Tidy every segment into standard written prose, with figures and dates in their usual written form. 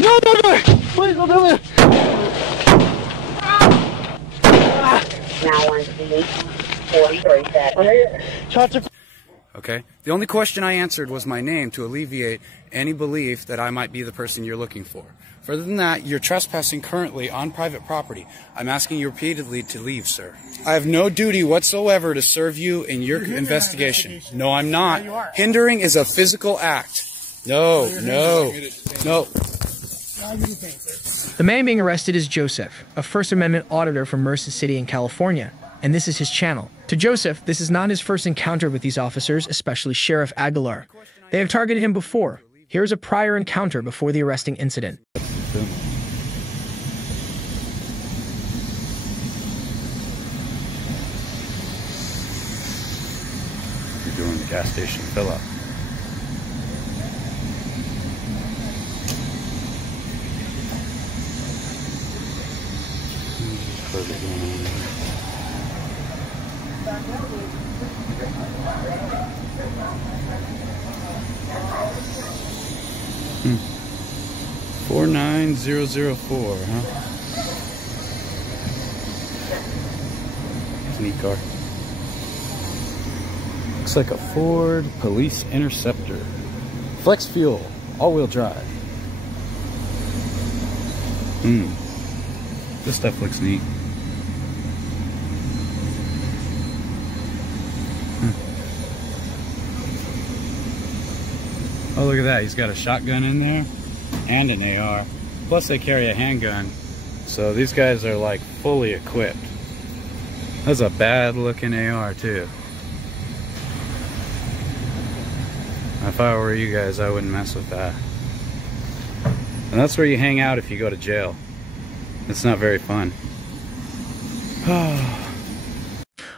No, no, no! Please don't do it! Now on the 43 Okay. The only question I answered was my name to alleviate any belief that I might be the person you're looking for. Further than that, you're trespassing currently on private property. I'm asking you repeatedly to leave, sir. I have no duty whatsoever to serve you in your investigation. No, I'm not. Hindering is a physical act. No, no, no. The man being arrested is Joseph, a First Amendment auditor from Merced City in California, and this is his channel. To Joseph, this is not his first encounter with these officers, especially Sheriff Aguilar. They have targeted him before. Here's a prior encounter before the arresting incident. You're doing the gas station fill up. Hmm. 49004, huh? It's a neat car. Looks like a Ford Police Interceptor. Flex fuel, all-wheel drive. This stuff looks neat. Oh, look at that. He's got a shotgun in there and an AR. Plus they carry a handgun. So these guys are like fully equipped. That's a bad looking AR too. If I were you guys, I wouldn't mess with that. And that's where you hang out if you go to jail. It's not very fun.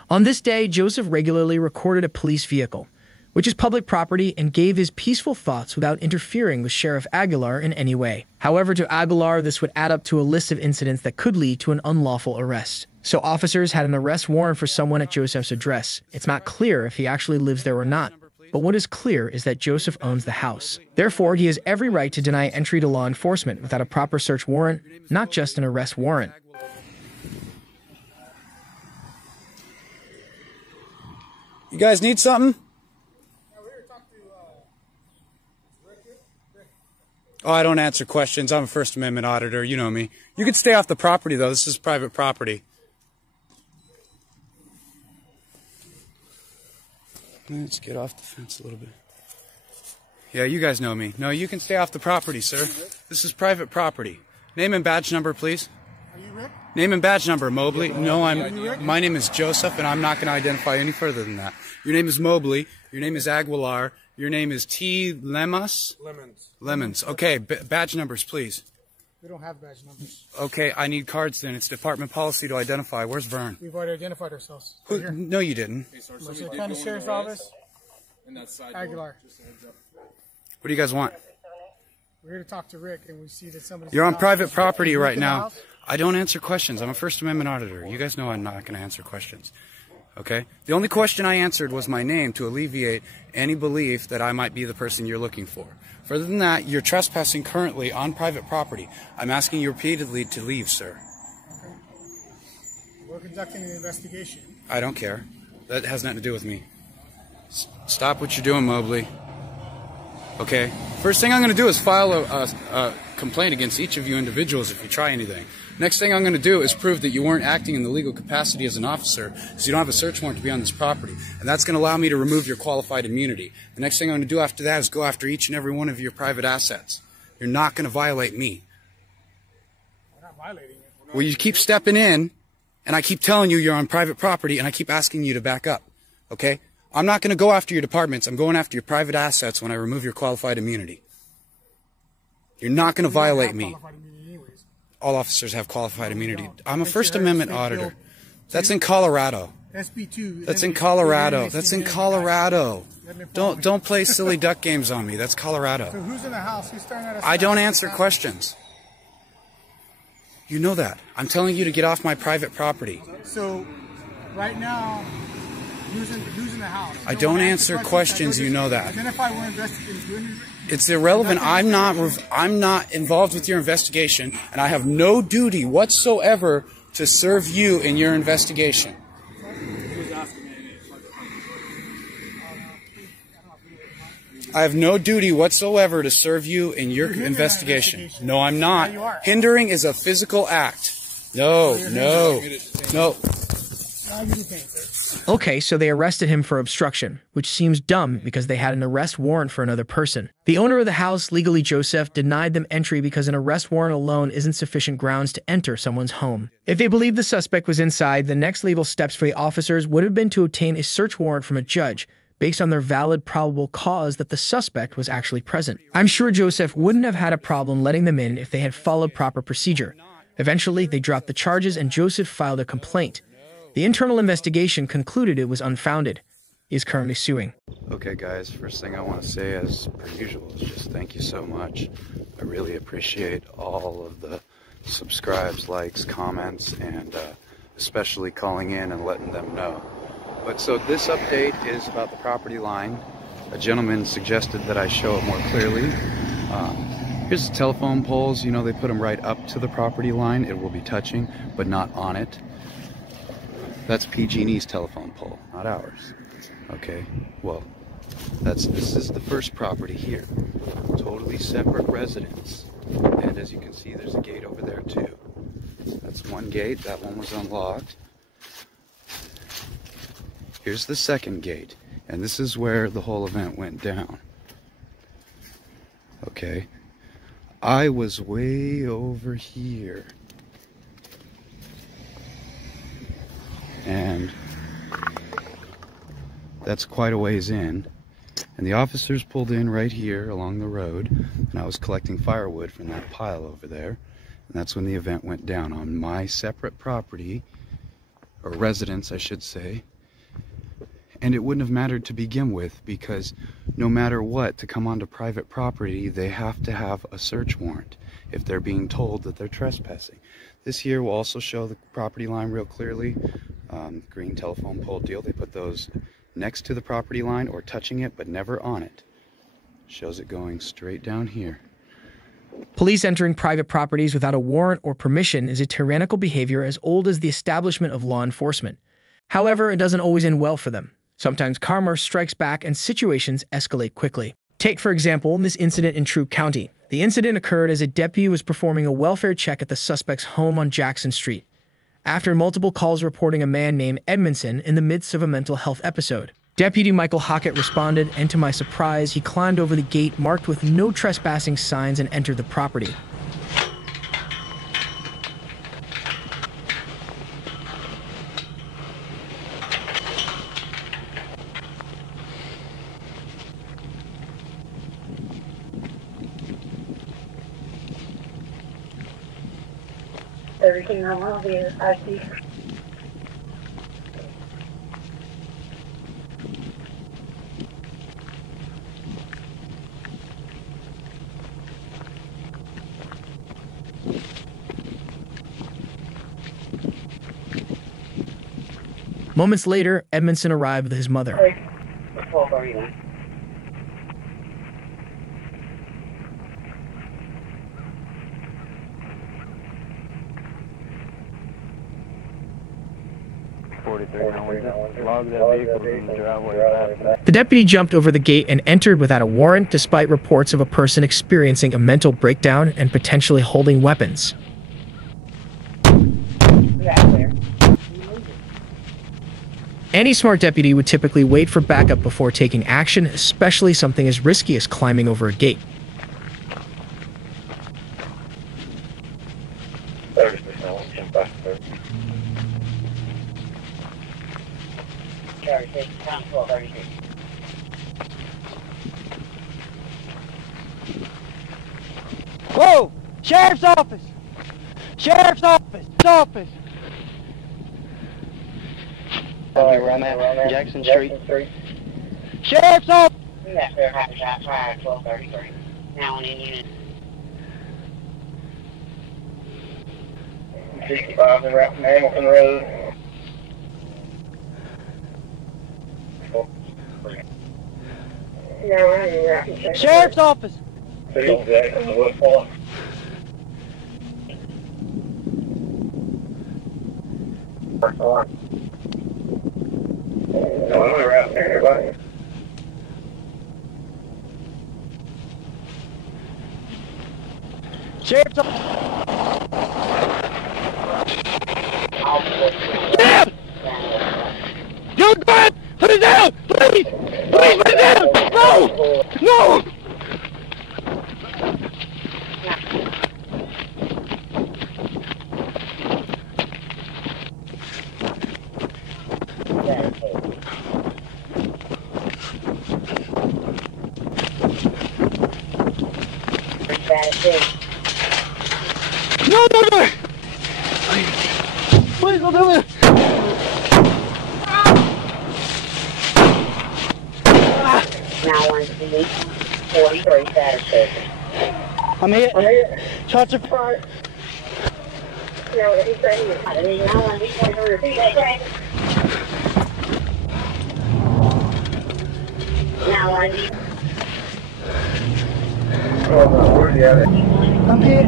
On this day, Joseph regularly recorded a police vehicle, which is public property, and gave his peaceful thoughts without interfering with Sheriff Aguilar in any way. However, to Aguilar, this would add up to a list of incidents that could lead to an unlawful arrest. So officers had an arrest warrant for someone at Joseph's address. It's not clear if he actually lives there or not, but what is clear is that Joseph owns the house. Therefore, he has every right to deny entry to law enforcement without a proper search warrant, not just an arrest warrant. You guys need something? Oh, I don't answer questions. I'm a First Amendment auditor. You know me. You can stay off the property, though. This is private property. Let's get off the fence a little bit. Yeah, you guys know me. No, you can stay off the property, sir. This is private property. Name and badge number, please. Are you Rick? Name and badge number, Mobley. No, my name is Joseph, and I'm not going to identify any further than that. Your name is Mobley. Your name is Aguilar. Your name is T. Lemas? Lemons. Okay, badge numbers, please. We don't have badge numbers. Okay, I need cards then. It's department policy to identify. Where's Vern? We've already identified ourselves. Who, no, you didn't. Merced County Sheriff's Office. Aguilar. What do you guys want? We're here to talk to Rick, and we see that somebody. You're on private property right now. I don't answer questions. I'm a First Amendment auditor. You guys know I'm not going to answer questions. Okay? The only question I answered was my name to alleviate any belief that I might be the person you're looking for. Further than that, you're trespassing currently on private property. I'm asking you repeatedly to leave, sir. Okay. We're conducting an investigation. I don't care. That has nothing to do with me. Stop what you're doing, Mobley. Okay? First thing I'm going to do is file a complaint against each of you individuals if you try anything. Next thing I'm going to do is prove that you weren't acting in the legal capacity as an officer, because you don't have a search warrant to be on this property. And that's going to allow me to remove your qualified immunity. The next thing I'm going to do after that is go after each and every one of your private assets. You're not going to violate me. We're not violating it. Well, you keep stepping in, and I keep telling you you're on private property, and I keep asking you to back up. Okay? I'm not going to go after your departments. I'm going after your private assets when I remove your qualified immunity. You're not going to violate me. All officers have qualified immunity. I'm a First Amendment auditor. That's in Colorado. SB2. That's in Colorado. That's in Colorado. Don't play silly duck games on me. That's Colorado. So who's in the house? Who's staring at us? I don't answer questions. You know that. I'm telling you to get off my private property. So right now, Who's in the house? I don't answer questions, you know that. Identify where investigating doing. It's irrelevant. I'm not involved with your investigation, and I have no duty whatsoever to serve you in your investigation. I have no duty whatsoever to serve you in your investigation. No, I'm not. Hindering is a physical act. No. Okay, so they arrested him for obstruction, which seems dumb because they had an arrest warrant for another person. The owner of the house, legally Joseph, denied them entry because an arrest warrant alone isn't sufficient grounds to enter someone's home. If they believed the suspect was inside, the next legal steps for the officers would have been to obtain a search warrant from a judge, based on their valid probable cause that the suspect was actually present. I'm sure Joseph wouldn't have had a problem letting them in if they had followed proper procedure. Eventually, they dropped the charges and Joseph filed a complaint. The internal investigation concluded it was unfounded. He is currently suing. Okay guys, first thing I want to say, as per usual, is just thank you so much. I really appreciate all of the subscribes, likes, comments, and especially calling in and letting them know. But so this update is about the property line. A gentleman suggested that I show it more clearly. Here's the telephone poles. You know, they put them right up to the property line. It will be touching, but not on it. That's PG&E's telephone pole, not ours. Okay, well, this is the first property here. Totally separate residence. And as you can see, there's a gate over there too. That's one gate. That one was unlocked. Here's the second gate, and this is where the whole event went down. Okay, I was way over here, and that's quite a ways in, and the officers pulled in right here along the road, and I was collecting firewood from that pile over there, and that's when the event went down on my separate property, or residence I should say. And it wouldn't have mattered to begin with, because no matter what, to come onto private property, they have to have a search warrant if they're being told that they're trespassing. This here will also show the property line real clearly. Green telephone pole deal, they put those next to the property line or touching it, but never on it. Shows it going straight down here. Police entering private properties without a warrant or permission is a tyrannical behavior as old as the establishment of law enforcement. However, it doesn't always end well for them. Sometimes karma strikes back and situations escalate quickly. Take, for example, this incident in Troup County. The incident occurred as a deputy was performing a welfare check at the suspect's home on Jackson Street, after multiple calls reporting a man named Edmondson in the midst of a mental health episode. Deputy Michael Hockett responded, and to my surprise, he climbed over the gate marked with no trespassing signs and entered the property. Everything normal here, I see. Moments later, Edmondson arrived with his mother. 12:31. The deputy jumped over the gate and entered without a warrant, despite reports of a person experiencing a mental breakdown and potentially holding weapons. Any smart deputy would typically wait for backup before taking action, especially something as risky as climbing over a gate. Whoa! Sheriff's office! Sheriff's office! Office! Around Jackson Street. Sheriff's office! That's their hot shot fire at 12:33. Now on in unit. 65 and right from Hamilton Road. Sheriff's office. Sheriff's office. Down! Don't go ahead! Put it down! Please! Please put it down! No! No! No, no, no! Please don't do it! Now on to 43 status station. I'm hit. Shots are fired. Now on to 43 status. Now on to I'm hit.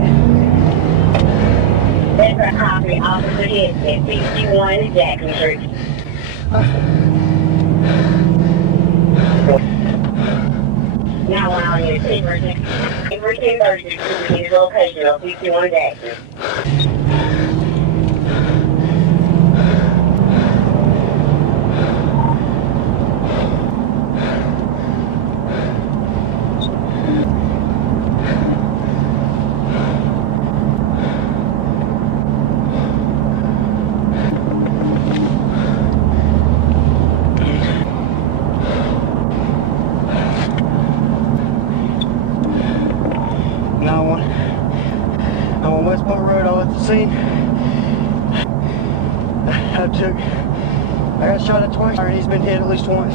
That's a copy of the hit at 61 Jackson Street. Now on your Silver 236 location of 51 Jackson. I'm on West Point Road. I left the scene. I got shot at twice, and he's been hit at least once.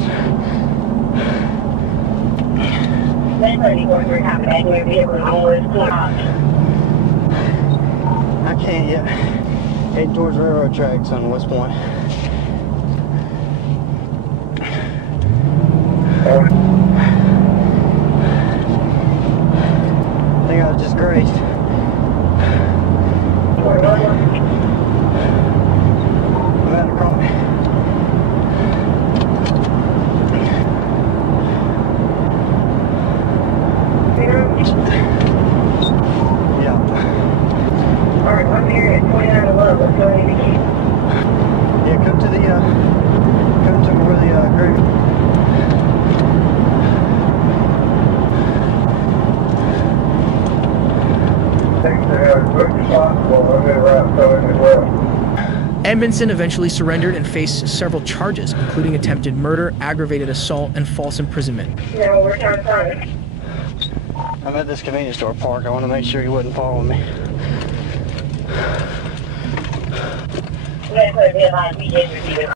That's 34 coming back near vehicle on West Point. I can't yet. Heading towards railroad tracks on West Point. I think I was just grazed. I'm out of crop. Yeah. Alright, I'm here at 29 11. Let's go ahead and keep. Yeah, come to where the grave. Edmondson eventually surrendered and faced several charges, including attempted murder, aggravated assault, and false imprisonment. No, we're trying to find it. I'm at this convenience store park. I want to make sure he wasn't following me. We're going to put a bit of IPJ receiving.